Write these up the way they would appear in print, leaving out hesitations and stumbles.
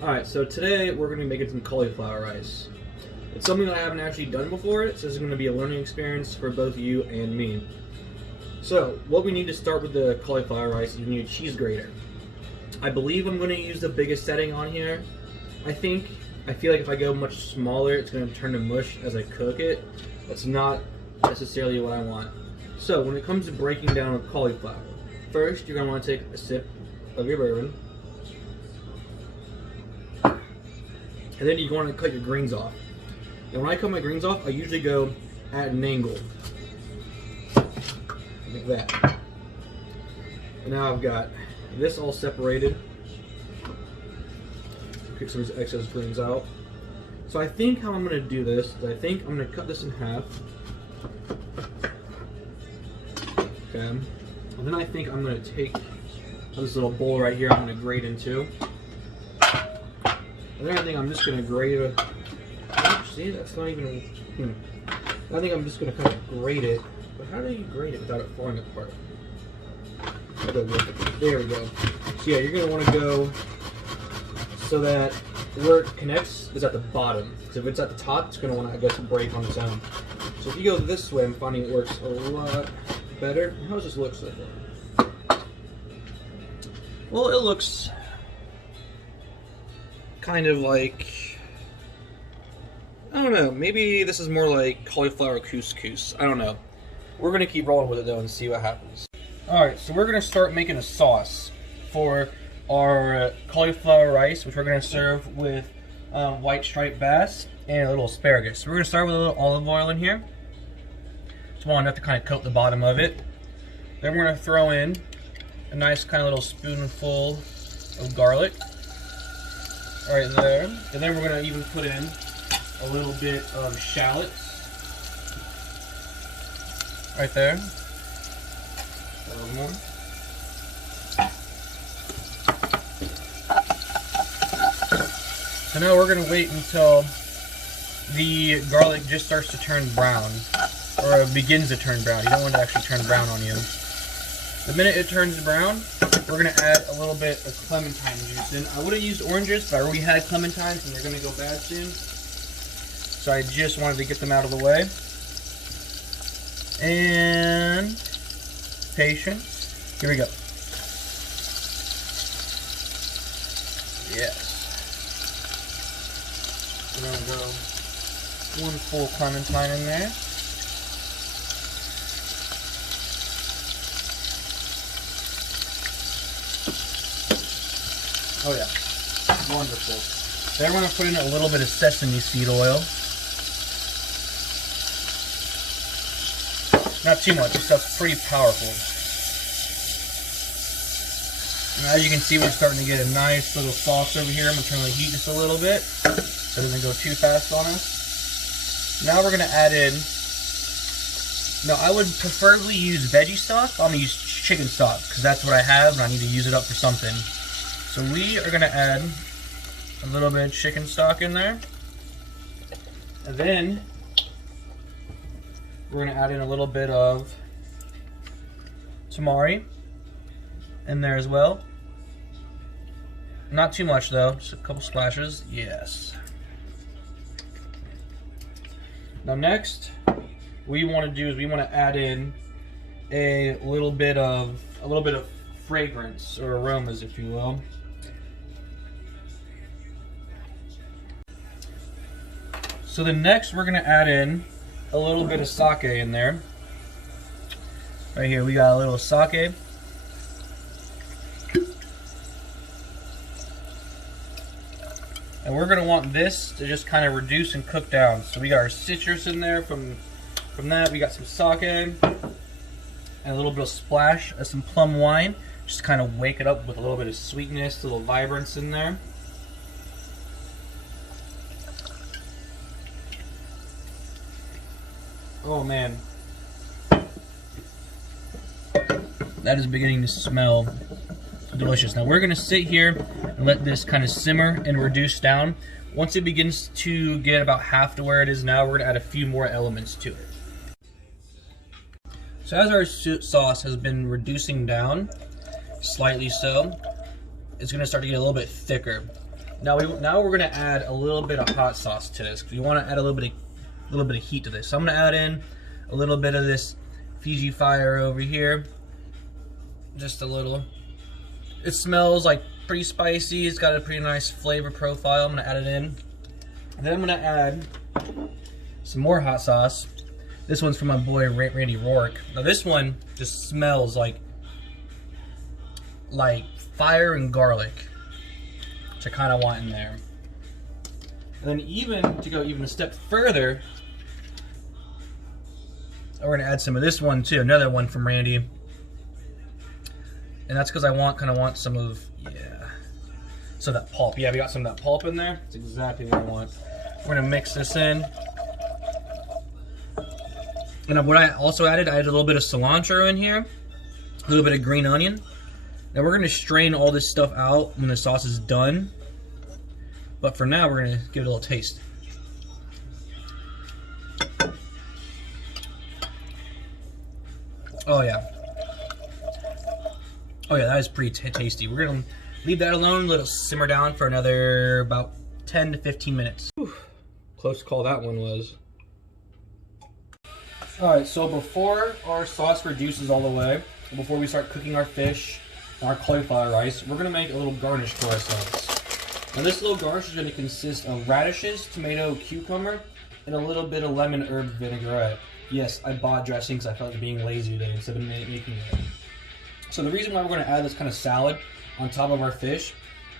Alright, so today we're going to be making some cauliflower rice. It's something that I haven't actually done before, so this is going to be a learning experience for both you and me. So, what we need to start with the cauliflower rice is we need a cheese grater. I believe I'm going to use the biggest setting on here. I feel like if I go much smaller, it's going to turn to mush as I cook it. That's not necessarily what I want. So, when it comes to breaking down a cauliflower, first you're going to want to take a sip of your bourbon. And then you're going to cut your greens off. And when I cut my greens off, I usually go at an angle. Like that. And now I've got this all separated. Pick some of these excess greens out. So I think how I'm going to do this is I think I'm going to cut this in half. Okay. And then I think I'm going to take this little bowl right here I'm going to grate into. And then I think I'm just going to grate it. See, that's not even. I think I'm just going to kind of grate it. But how do you grate it without it falling apart? There we go. So yeah, you're going to want to go so that where it connects is at the bottom. Because if it's at the top, it's going to want to, I guess, break on its own. So if you go this way, I'm finding it works a lot better. How does this look so far? Well, it looks kind of like, I don't know, maybe this is more like cauliflower couscous. I don't know. We're going to keep rolling with it though and see what happens. Alright, so we're going to start making a sauce for our cauliflower rice, which we're going to serve with white striped bass and a little asparagus. So we're going to start with a little olive oil in here. Small enough to kind of coat the bottom of it. Then we're going to throw in a nice kind of little spoonful of garlic. Right there. And then we're going to even put in a little bit of shallots. Right there. A little more. So now we're going to wait until the garlic just starts to turn brown. Or begins to turn brown. You don't want it to actually turn brown on you. The minute it turns brown, we're going to add a little bit of clementine juice in. I would have used oranges, but I already had clementines and they're going to go bad soon. So I just wanted to get them out of the way. And patience. Here we go. Yes. We're going to go one full clementine in there. Oh yeah, wonderful. Then we're going to put in a little bit of sesame seed oil. Not too much, this stuff's pretty powerful. And as you can see, we're starting to get a nice little sauce over here. I'm going to turn the heat just a little bit so it doesn't go too fast on us. Now we're going to add in, I would preferably use veggie stock. I'm going to use chicken stock because that's what I have and I need to use it up for something. So we are going to add a little bit of chicken stock in there. And then we're going to add in a little bit of tamari in there as well. Not too much though, just a couple splashes. Yes. Now next, what we want to do is we want to add in a little bit of fragrance or aromas, if you will. So then next we're going to add in a little bit of sake in there. Right here we got a little sake. And we're going to want this to just kind of reduce and cook down. So we got our citrus in there from that. We got some sake and a little bit of splash of some plum wine. Just to kind of wake it up with a little bit of sweetness, a little vibrance in there. Oh man, that is beginning to smell delicious. Now we're going to sit here and let this kind of simmer and reduce down. Once it begins to get about half to where it is now, we're going to add a few more elements to it. So as our sauce has been reducing down, slightly so, it's going to start to get a little bit thicker. Now we're gonna add a little bit of hot sauce to this. We want to add a little bit of heat to this. So I'm gonna add in a little bit of this Fiji fire over here. Just a little. It smells like pretty spicy. It's got a pretty nice flavor profile. I'm gonna add it in. And then I'm gonna add some more hot sauce. This one's from my boy Randy Rourke. Now this one just smells like fire and garlic, which I kind of want in there. And then to go even a step further, we're gonna add some of this one too, another one from Randy. And that's because I kind of want some of, so that pulp. Yeah, we got some of that pulp in there. That's exactly what I want. We're gonna mix this in. And what I also added, I added a little bit of cilantro in here, a little bit of green onion. Now we're gonna strain all this stuff out when the sauce is done. But for now, we're gonna give it a little taste. Oh yeah. Oh yeah, that is pretty tasty. We're gonna leave that alone, let it simmer down for another about 10 to 15 minutes. Whew. Close call that one was. Alright, so before our sauce reduces all the way, before we start cooking our fish, our cauliflower rice, we're gonna make a little garnish for ourselves. Now this little garnish is gonna consist of radishes, tomato, cucumber, and a little bit of lemon herb vinaigrette. Yes, I bought dressing because I felt like being lazy today instead of making it. So the reason why we're going to add this kind of salad on top of our fish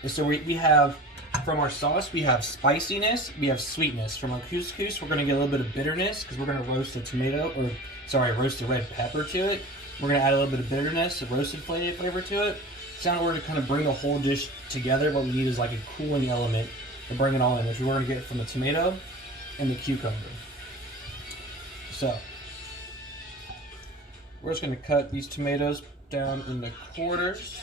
is so we have, from our sauce, we have spiciness, we have sweetness. From our couscous, we're going to get a little bit of bitterness because we're going to roast roast the red pepper to it. We're going to add a little bit of bitterness, a roasted flavor to it. So in order to kind of bring the whole dish together, what we need is like a cooling element to bring it all in, which we're going to get from the tomato and the cucumber. So, we're just going to cut these tomatoes down into quarters.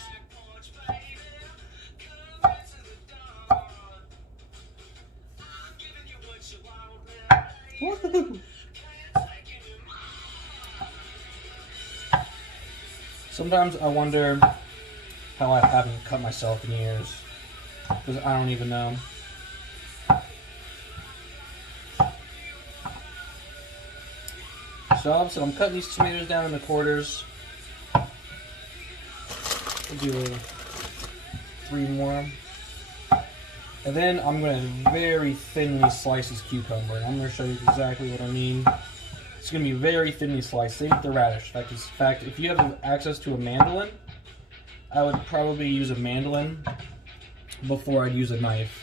Sometimes I wonder how I haven't cut myself in years, because I don't even know. So I'm cutting these tomatoes down into quarters. We'll do 3 more. And then I'm going to very thinly slice this cucumber. I'm going to show you exactly what I mean. It's going to be very thinly sliced. Same with the radish. In fact, if you have access to a mandolin, I would probably use a mandolin before I'd use a knife.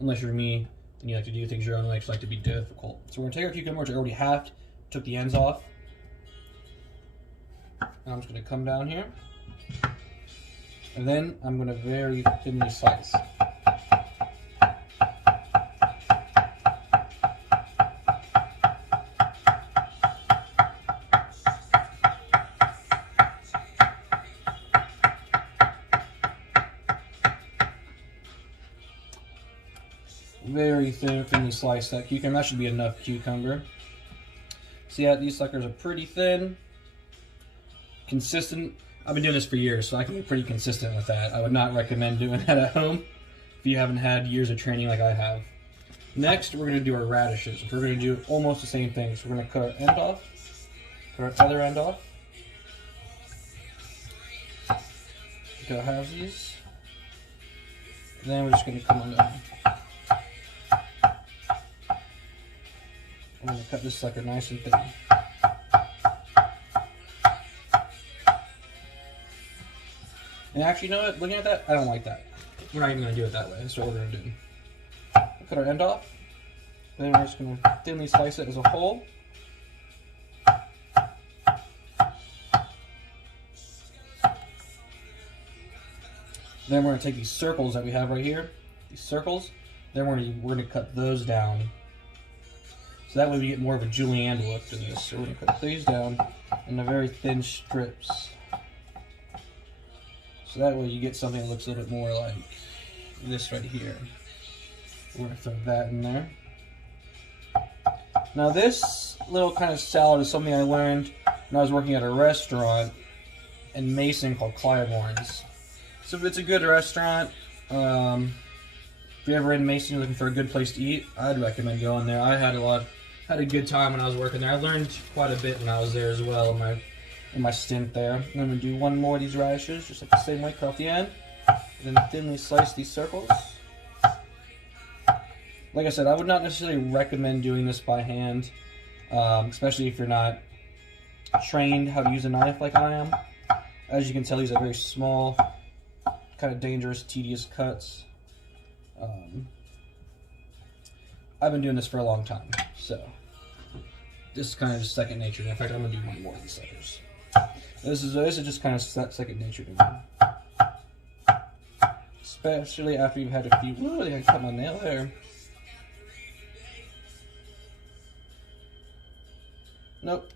Unless you're me and you like to do things your own way, it's like to be difficult. So we're going to take our cucumber, which I already halved, took the ends off. And I'm just going to come down here. And then I'm going to very thinly slice. Very thinly slice that cucumber. That should be enough cucumber. See how these suckers are pretty thin, consistent. I've been doing this for years, so I can be pretty consistent with that. I would not recommend doing that at home if you haven't had years of training like I have. Next, we're going to do our radishes. We're going to do almost the same thing. So we're going to cut our end off, cut our other end off. Go halvesies. And then we're just going to come on down. I'm going to cut this sucker nice and thin. And actually, you know what? Looking at that, I don't like that. We're not even going to do it that way. That's what we're going to do. We'll cut our end off. Then we're just going to thinly slice it as a whole. Then we're going to take these circles that we have right here, these circles. Then we're going to cut those down. So that way we get more of a julienne look to this. So we're going to cut these down into very thin strips. So that way you get something that looks a little bit more like this right here. We're going to throw that in there. Now this little kind of salad is something I learned when I was working at a restaurant in Mason called Claiborne's. So if it's a good restaurant, the If you're ever in Mason, you're looking for a good place to eat, I'd recommend going there. I had a good time when I was working there. I learned quite a bit when I was there as well in my stint there. I'm going to do one more of these radishes, just like the same way, cut off the end, and then thinly slice these circles. Like I said, I would not necessarily recommend doing this by hand, especially if you're not trained how to use a knife like I am. As you can tell, these are very small, kind of dangerous, tedious cuts. I've been doing this for a long time, so this is kind of just second nature. In fact, I'm gonna do one more of these suckers. This is just kind of second nature to me, especially after you've had a few. Ooh, I think I cut my nail there. Nope,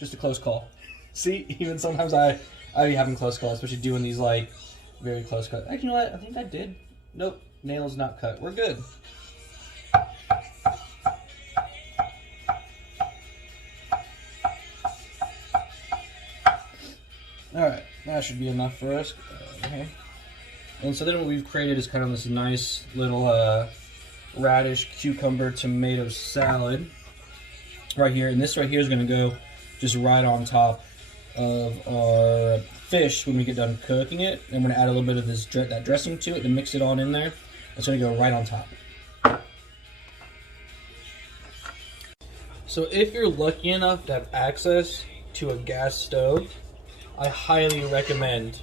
just a close call. See, even sometimes I be having close calls, especially doing these like very close cuts. Actually, you know what? I think I did. Nope, nail is not cut. We're good. Alright, that should be enough for us. Okay. And so then what we've created is kind of this nice little radish, cucumber, tomato salad right here. And this right here is going to go just right on top of our fish when we get done cooking it. And we're going to add a little bit of that dressing to it to mix it on in there. It's going to go right on top. So if you're lucky enough to have access to a gas stove, I highly recommend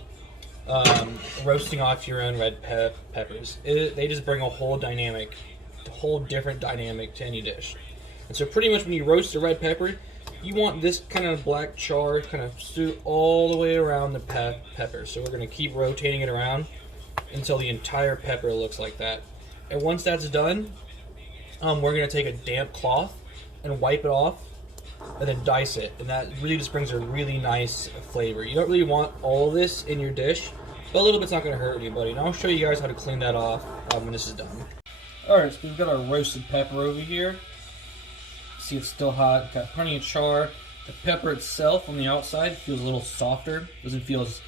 roasting off your own red peppers. They just bring a whole different dynamic to any dish. And so pretty much when you roast the red pepper, you want this kind of black char kind of stew all the way around the pepper. So we're going to keep rotating it around until the entire pepper looks like that. And once that's done, we're going to take a damp cloth and wipe it off and then dice it. And that really just brings a really nice flavor. You don't really want all of this in your dish, but a little bit's not going to hurt anybody. And I'll show you guys how to clean that off when this is done. Alright, so we've got our roasted pepper over here. See, it's still hot, got plenty of char. The pepper itself on the outside feels a little softer. Doesn't feel as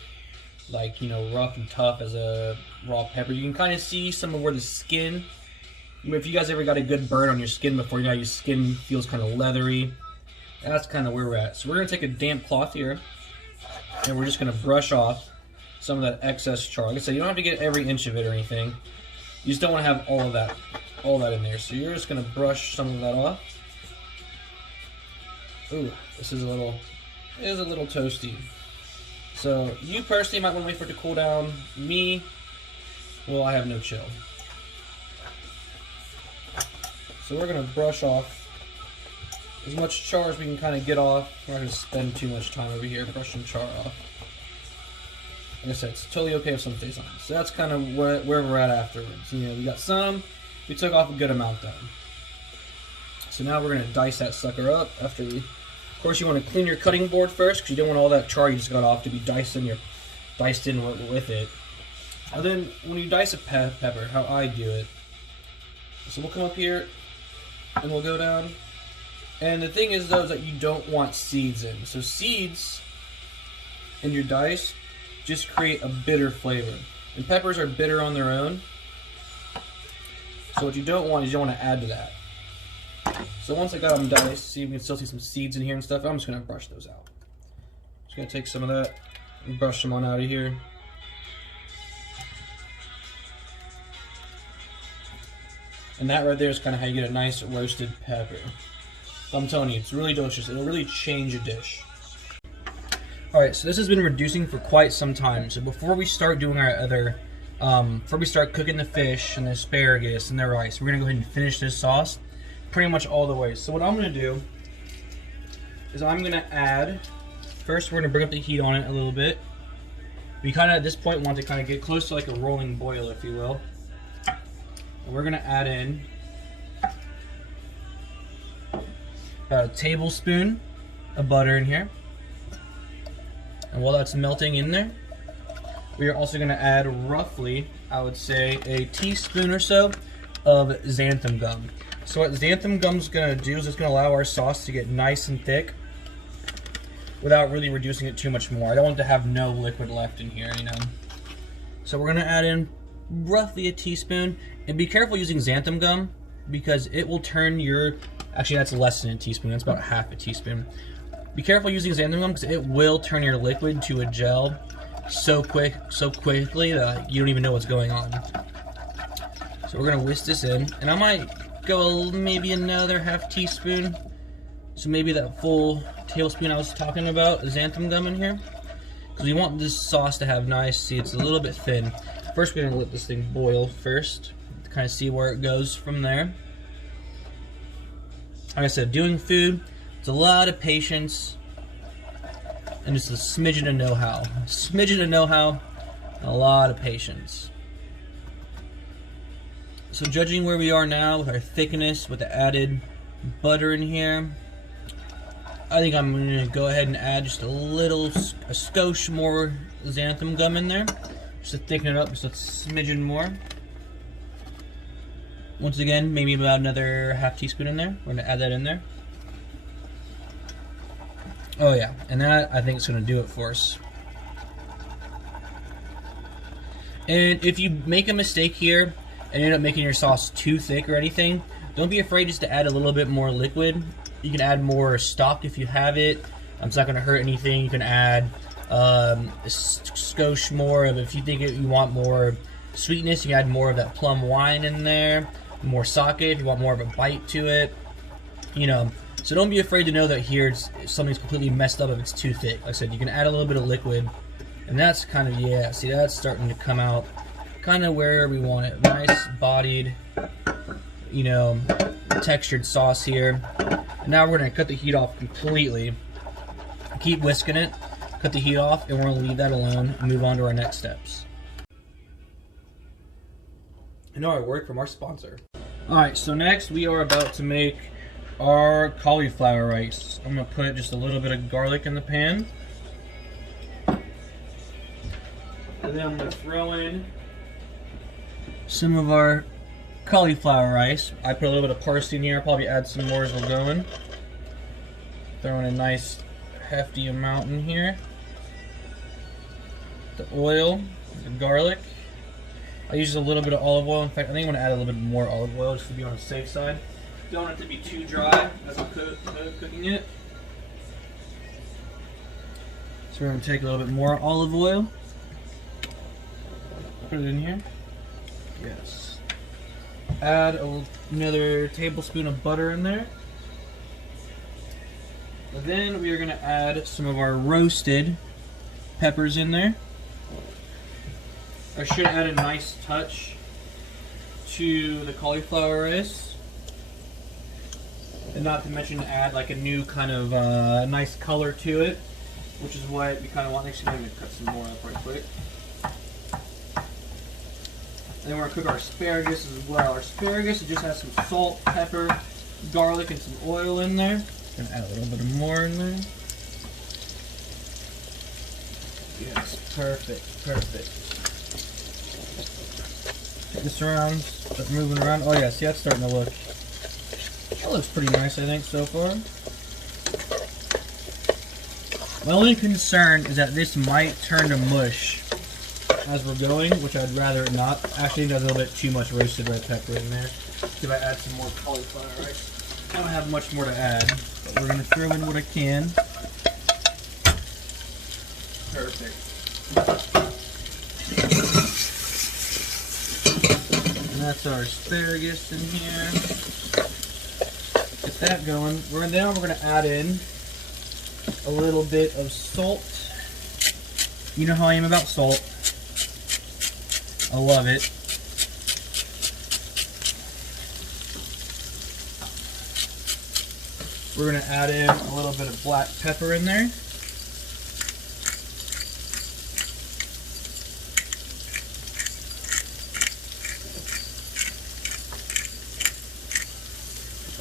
like, you know, rough and tough as a raw pepper. You can kind of see some of where the skin, if you guys ever got a good burn on your skin before, you know, your skin feels kind of leathery. That's kind of where we're at. So we're going to take a damp cloth here, and we're just going to brush off some of that excess char. Like I said, you don't have to get every inch of it or anything. You just don't want to have all that in there. So you're just going to brush some of that off. Ooh, this is a little toasty. So you personally might want to wait for it to cool down. Me, well, I have no chill. So we're going to brush off as much char as we can kind of get off. We're not going to spend too much time over here brushing char off. Like I said, it's totally okay if some stays on. So that's kind of where we're at afterwards. You know, we got some, we took off a good amount though. So now we're going to dice that sucker up after we, of course you want to clean your cutting board first because you don't want all that char you just got off to be diced in with it. And then when you dice a pepper, how I do it, so we'll come up here and we'll go down. And the thing is though, is that you don't want seeds in. So seeds in your dice just create a bitter flavor. And peppers are bitter on their own. So what you don't want is you don't want to add to that. So once I got them diced, see, we can still see some seeds in here and stuff. I'm just going to brush those out. Just going to take some of that and brush them on out of here. And that right there is kind of how you get a nice roasted pepper. I'm telling you, it's really delicious. It'll really change a dish. Alright, so this has been reducing for quite some time. So before we start doing our other, before we start cooking the fish and the asparagus and the rice, we're going to go ahead and finish this sauce pretty much all the way. So what I'm going to do is I'm going to add, first we're going to bring up the heat on it a little bit. We kind of at this point want to kind of get close to like a rolling boil, if you will. And we're going to add in a tablespoon of butter in here. And while that's melting in there, we are also going to add roughly, I would say, a teaspoon or so of xanthan gum. So what xanthan gum is going to do is it's going to allow our sauce to get nice and thick without really reducing it too much more. I don't want to have no liquid left in here, you know. So we're going to add in roughly a teaspoon. And be careful using xanthan gum because it will turn your, actually that's less than a teaspoon, that's about half a teaspoon. Be careful using xanthan gum because it will turn your liquid to a gel so quickly that you don't even know what's going on. So we're gonna whisk this in, and I might go maybe another half teaspoon. So maybe that full tablespoon I was talking about, xanthan gum in here. Because we want this sauce to have nice, see it's a little bit thin. First we're gonna let this thing boil first, to kind of see where it goes from there. Like I said, doing food, it's a lot of patience, and just a smidgen of know-how. A smidgen of know-how, and a lot of patience. So judging where we are now with our thickness, with the added butter in here, I think I'm going to go ahead and add just a skosh more xanthan gum in there, just to thicken it up just a smidgen more. Once again, maybe about another half teaspoon in there. We're going to add that in there. Oh yeah, and that I think is going to do it for us. And if you make a mistake here and end up making your sauce too thick or anything, don't be afraid just to add a little bit more liquid. You can add more stock if you have it. It's not going to hurt anything. You can add a skosh more of, if you think you want more sweetness, you can add more of that plum wine in there, more sake if you want more of a bite to it. You know, so don't be afraid to know that here something's completely messed up if it's too thick. Like I said, you can add a little bit of liquid, and that's kind of, yeah, see, that's starting to come out kind of where we want it. Nice bodied, you know, textured sauce here. And now we're going to cut the heat off completely. Keep whisking it, cut the heat off, and we're going to leave that alone and move on to our next steps. And now a word from our sponsor. Alright, so next we are about to make our cauliflower rice. I'm going to put just a little bit of garlic in the pan. And then I'm going to throw in some of our cauliflower rice. I put a little bit of parsley in here. I'll probably add some more as we're going. Throwing a nice hefty amount in here. The oil, the garlic. I use a little bit of olive oil. In fact, I think I'm going to add a little bit more olive oil just to be on the safe side. Don't want it to be too dry as I'm cooking it. So we're going to take a little bit more olive oil. Put it in here. Yes. Add another tablespoon of butter in there. And then we are going to add some of our roasted peppers in there. I should add a nice touch to the cauliflower rice. And not to mention add like a new kind of nice color to it, which is what we kind of want. Next, I'm going to cut some more up right quick. And then we're going to cook our asparagus as well. Our asparagus, it just has some salt, pepper, garlic, and some oil in there. I'm going to add a little bit more in there. Yes, perfect, perfect. Take this around, start moving around. Oh yeah, see, that's starting to look, that looks pretty nice, I think, so far. My only concern is that this might turn to mush as we're going, which I'd rather it not. Actually, there's a little bit too much roasted red pepper in there. If I add some more cauliflower rice, I don't have much more to add, but we're going to throw in what I can. Perfect. And that's our asparagus in here. Get that going. Now we're going to add in a little bit of salt. You know how I am about salt. I love it. We're going to add in a little bit of black pepper in there.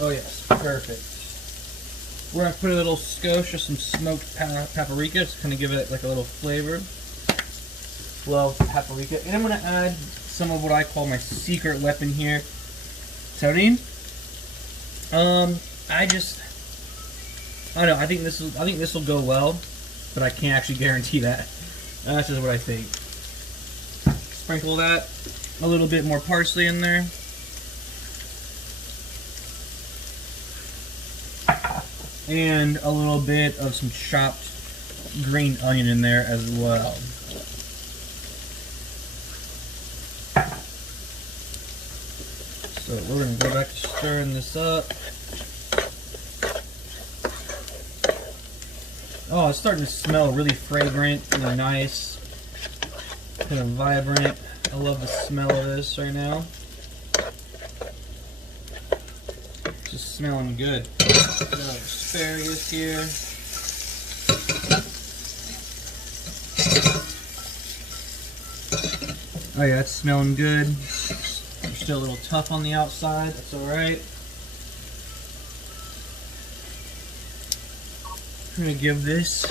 Oh yes, perfect. We're going to put a little skosh of some smoked paprika to kind of give it like a little flavor. Love paprika. And I'm going to add some of what I call my secret weapon here. Sardine. I don't know, I think this will go well, but I can't actually guarantee that. That's just what I think. Sprinkle that. a little bit more parsley in there. And a little bit of some chopped green onion in there as well. So we're going to go back to stirring this up. Oh, it's starting to smell really fragrant, really nice, kind of vibrant. I love the smell of this right now. Just smelling good. Got asparagus here. Oh yeah, it's smelling good. They're still a little tough on the outside. That's all right. I'm gonna give this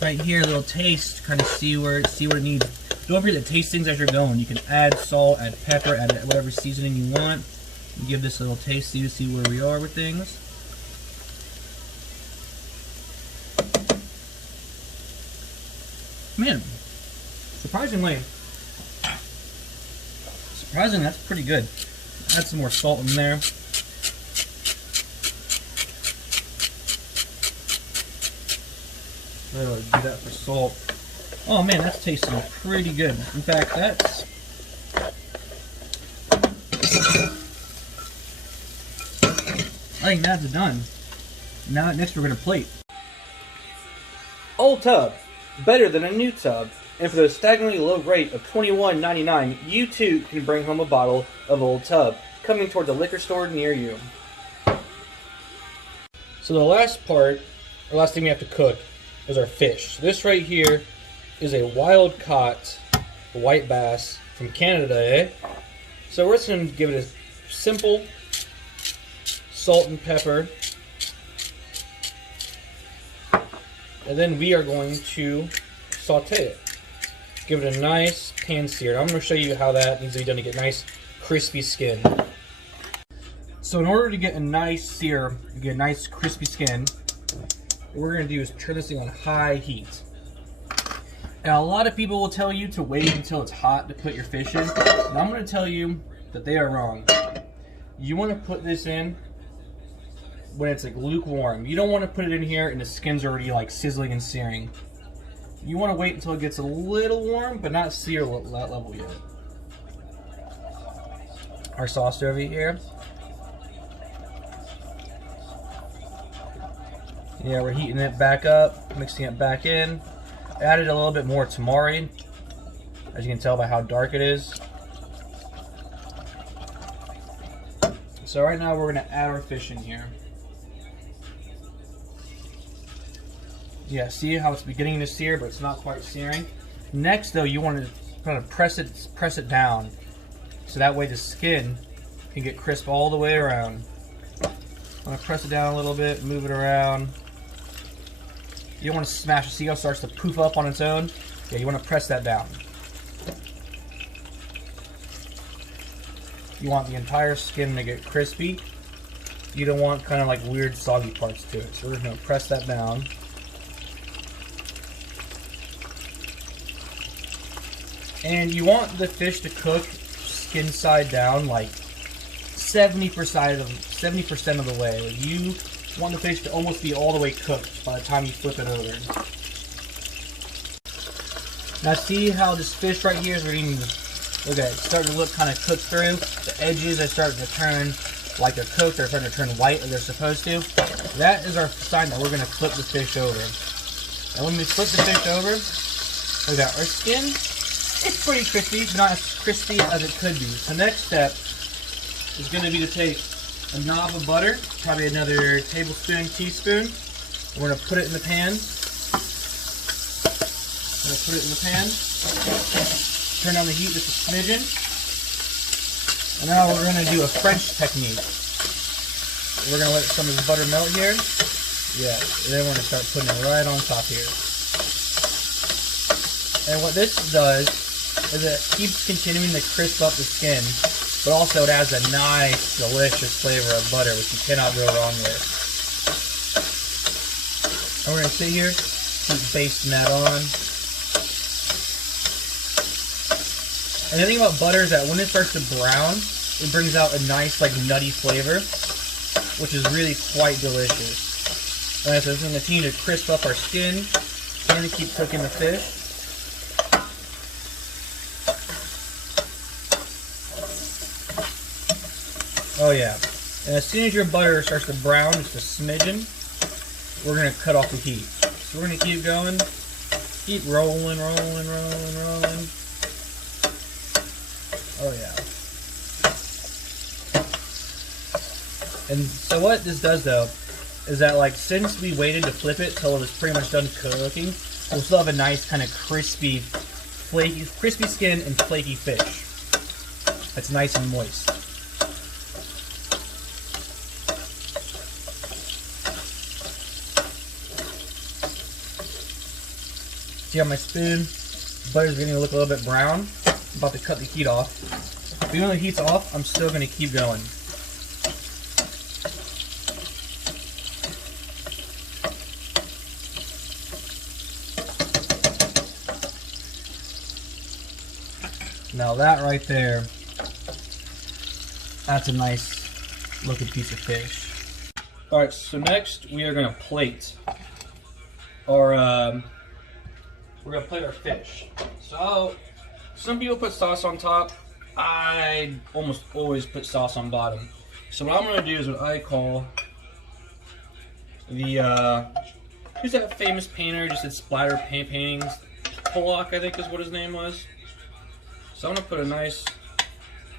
right here a little taste, kind of see what it needs. Don't forget to taste things as you're going. You can add salt, add pepper, add whatever seasoning you want. Give this a little taste to see where we are with things. Man, surprisingly, that's pretty good. Add some more salt in there. Really do that for salt. Oh man, that's tasting pretty good. In fact, I think that's done. Now next we're gonna plate. Old tub, better than a new tub. And for the staggeringly low rate of $21.99, you too can bring home a bottle of Old Tub, coming towards a liquor store near you. So the last thing we have to cook is our fish. This right here is a wild caught white bass from Canada, eh? So we're just going to give it a simple salt and pepper. And then we are going to saute it. Give it a nice pan sear. I'm going to show you how that needs to be done to get nice crispy skin. So in order to get a nice sear, get a nice crispy skin, what we're going to do is turn this thing on high heat. Now a lot of people will tell you to wait until it's hot to put your fish in, and I'm going to tell you that they are wrong. You want to put this in when it's like lukewarm. You don't want to put it in here and the skin's already like sizzling and searing. You want to wait until it gets a little warm, but not sear that level yet. Our sauce over here. Yeah, we're heating it back up, mixing it back in. Added a little bit more tamari, as you can tell by how dark it is. So right now we're going to add our fish in here. Yeah, see how it's beginning to sear, but it's not quite searing. Next, though, you want to kind of press it down, so that way the skin can get crisp all the way around. I'm gonna press it down a little bit, move it around. You don't want to smash it. See how it starts to poof up on its own? Yeah, you want to press that down. You want the entire skin to get crispy. You don't want kind of like weird soggy parts to it. So we're gonna press that down. And you want the fish to cook skin side down like 70% of the way. Like you want the fish to almost be all the way cooked by the time you flip it over. Now see how this fish right here is starting to look kind of cooked through. The edges are starting to turn like they're cooked. They're starting to turn white like they're supposed to. That is our sign that we're going to flip the fish over. And when we flip the fish over, look at our skin. It's pretty crispy, but not as crispy as it could be. So next step is going to be to take a knob of butter, probably another tablespoon, teaspoon. We're going to put it in the pan. Turn on the heat just a smidgen. And now we're going to do a French technique. We're going to let some of the butter melt here. Yeah, and then we're going to start putting it right on top here. And what this does is it keeps continuing to crisp up the skin, but also it has a nice, delicious flavor of butter, which you cannot go wrong with. And we're going to sit here, keep basting that on. And the thing about butter is that when it starts to brown, it brings out a nice, like, nutty flavor, which is really quite delicious. Alright, so this is going to continue to crisp up our skin. We're going to keep cooking the fish. Oh yeah. And as soon as your butter starts to brown, just a smidgen, we're going to cut off the heat. So we're going to keep going. Keep rolling, rolling, rolling, rolling. Oh yeah. And so what this does though, is that like since we waited to flip it till it was pretty much done cooking, we'll still have a nice kind of crispy, crispy skin and flaky fish. That's nice and moist. See how my spoon, butter's beginning to look a little bit brown? I'm about to cut the heat off. Even though the heat's off, I'm still going to keep going. Now that right there, that's a nice looking piece of fish. Alright, so next we are going to plate our fish. So some people put sauce on top. I almost always put sauce on bottom. So what I'm going to do is what I call the, who's that famous painter just did splatter paintings? Pollock, I think is what his name was. So I'm going to put a nice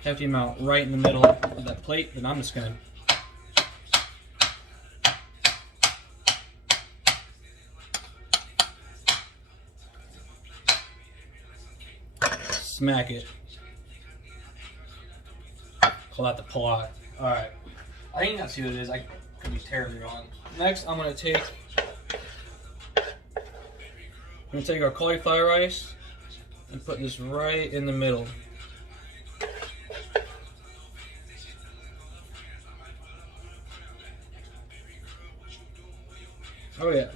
hefty amount right in the middle of that plate, and I'm just going to smack it. Call that the pollock. Alright. I think that's who it is. I could be terribly wrong. Next, I'm going to take our cauliflower rice and put this right in the middle. Oh yeah.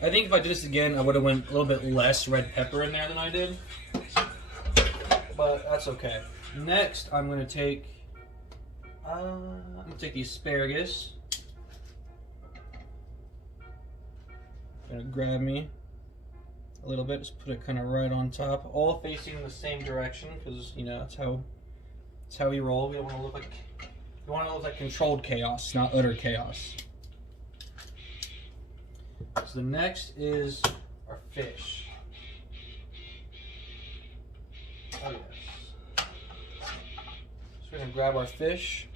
I think if I did this again, I would have went a little bit less red pepper in there than I did. But that's okay. Next, I'm going to take the asparagus. I'm going to grab me a little bit, just put it kind of right on top, all facing in the same direction, because you know that's how we roll. We don't want to look like controlled chaos, not utter chaos. So the next is our fish. Oh yes. So we're gonna grab our fish,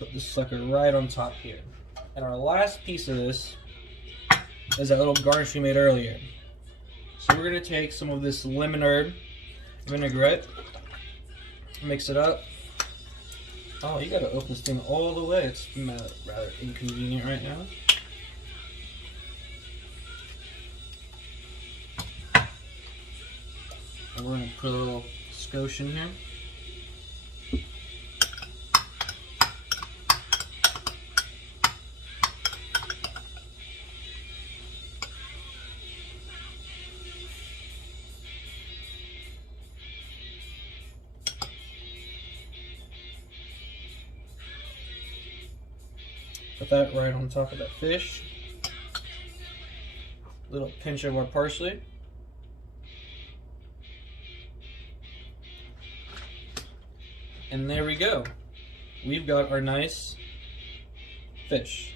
put this sucker right on top here, and our last piece of this is that little garnish we made earlier. So we're going to take some of this lemon herb vinaigrette, mix it up. Oh, you got to open this thing all the way. It's rather inconvenient right now. And we're going to put a little skosh in here. Put that right on top of that fish. Little pinch of our parsley. And there we go. We've got our nice fish.